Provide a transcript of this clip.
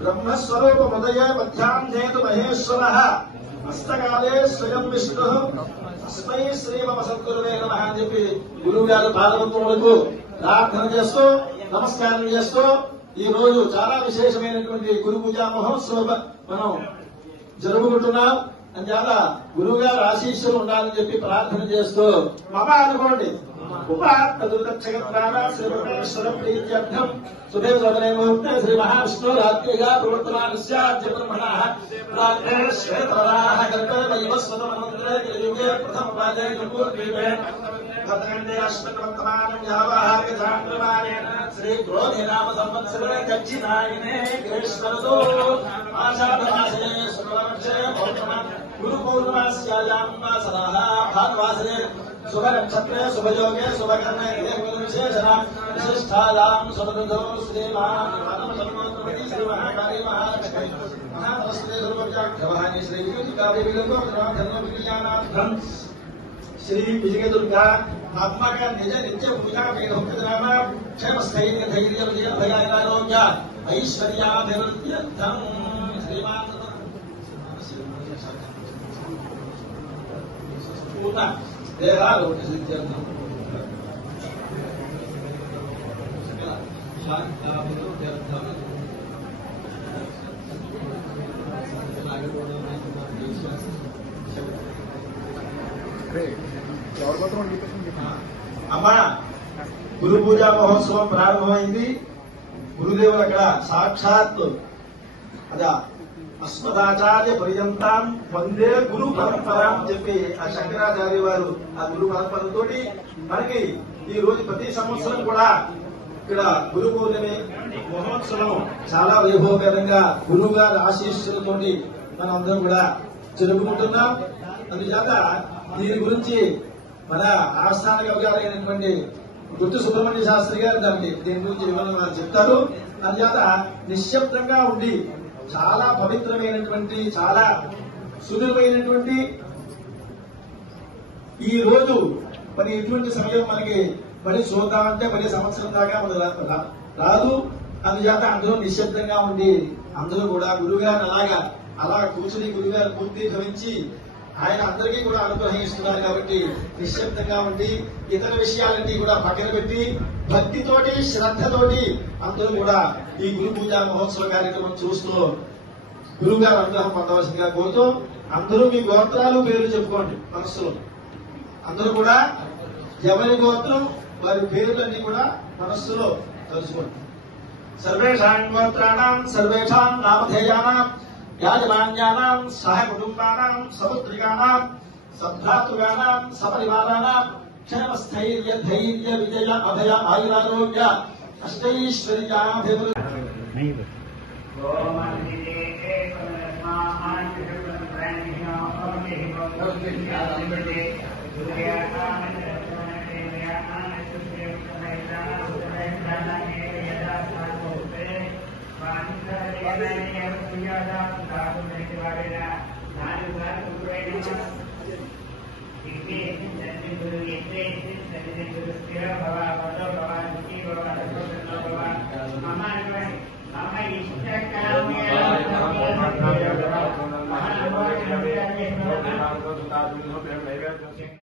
ब्रह्मस्वरूप हृदय मध्यान्धेतु महेश्वरः हस्तकाले स्वयं विष्णु तस्मै శ్రీ మమ సద్గురువే నమః అని చెప్పి గురువు గారు పాదపద్మములకు ప్రార్థన చేస్తూ నమస్కారం చేస్తూ ఈ రోజు చాలా విశేషమైనటువంటి గురు పూజా మహోత్సవం మనం జరుపుకుంటున్నాం. అందుచేత గురువు గారు ఆశీస్సులు ఉండాలని చెప్పి ప్రార్థన చేస్తూ మమ అనుకోండి ఉపక్షగత్రాణ శ్రీపరమేశ్వర ప్రీత్యర్థం శుభే శోభనే ముహూర్తే శ్రీ మహావిష్ణురాత్రిగా ప్రవర్తమానస్యాద్య బ్రహ్మణః ప్రాగ్నే శ్వేతవరాహ కల్పే వైవస్వతమన్వంతరే కలియుగే ప్రథమ పాదే కర్పూరదీపే భద్రంతే అశ్వత్వర్తమానం యావహార్యధాన్యమానేన శ్రీ క్రోధి నామ సంవత్సరే దక్షిణాయనే గ్రీష్మరతో ఆషాఢమాసే శుక్లపక్షే పౌర్ణమ గురు పౌర్ణమాస్యాయాం వాసరాః భానువాసరే शुभ नक्षत्रे शुभ योगे शुभ कर्मे विशेषण विशिष्टायां शुभदो श्रीमान श्री महाकाली महालक्ष्मी महासरस्वती स्वरूपभवानी श्री विजयानाथम श्री विजय दुर्गा आत्मा का निज नित्य पूजा नाम क्षेम स्थैर्य धैर्य विजय भयारोग्य ऐश्वर्याभिवृद्ध्यर्थम श्रीमान देहारो सिद्ध्यर्थम शांताभिवृद्ध्यर्थम అమ్మా గురు పూజా మహోత్సవం ప్రారంభమైంది. గురుదేవులు అక్కడ సాక్షాత్ అదా అస్మదాచార్య పర్యంతం వందే గురు పరంపర అని చెప్పి ఆ శంకరాచార్య వారు ఆ గురు పరంపరతో మనకి ఈ రోజు ప్రతి సంవత్సరం కూడా ఇక్కడ గురు పౌర్ణమి మహోత్సవం చాలా వైభవపేతంగా గురువు గారి ఆశీస్సులతోటి మనం అందరం కూడా జరుపుకుంటున్నాం. అందుచేత దీని గురించి మన ఆస్థాన కవి గారు అయినటువంటి గుర్తు సుబ్రహ్మణ్య శాస్త్రి గారు దీని గురించి వివరణ చెప్తారు. అందుచేత నిశ్శబ్దంగా ఉండి చాలా పవిత్రమైనటువంటి చాలా సుదృఢమైనటువంటి ఈ రోజు మరి ఇటువంటి సమయం మనకి మరి చూద్దామంటే మరి సంవత్సరం దాకా రాదు. అందుచేత అందరూ నిశ్శబ్దంగా ఉండి అందరూ కూడా గురువుగారిని అలా కూర్చుని గురువుగారు పూర్తి భవించి ఆయన అందరికీ కూడా అనుగ్రహిస్తున్నారు కాబట్టి నిశ్శబ్దంగా ఉండి ఇతర విషయాలన్నీ కూడా పక్కన పెట్టి భక్తితోటి శ్రద్ధతోటి అందరూ కూడా ఈ గురు పూజా మహోత్సవ కార్యక్రమం చూస్తూ గురువు గారు అనుగ్రహం పొందవలసిందిగా కోరుతూ అందరూ మీ గోత్రాలు పేర్లు చెప్పుకోండి. మనస్సులో అందరూ కూడా ఎవరి గోత్రం వారి పేర్లన్నీ కూడా మనస్సులో తలుచుకోండి. సర్వేషాం గోత్రాణం సర్వేషాం నామధేయానాం యాజమాన్యానాం సహ కుటుంబానాం సముద్రికానాం సద్భ్రాతృగానాం సపరివారానాం క్షేమస్థైర్య ధైర్య విజయ అభయ ఆయురారోగ్య అష్టైశ్వర్యాభివృద్ధి.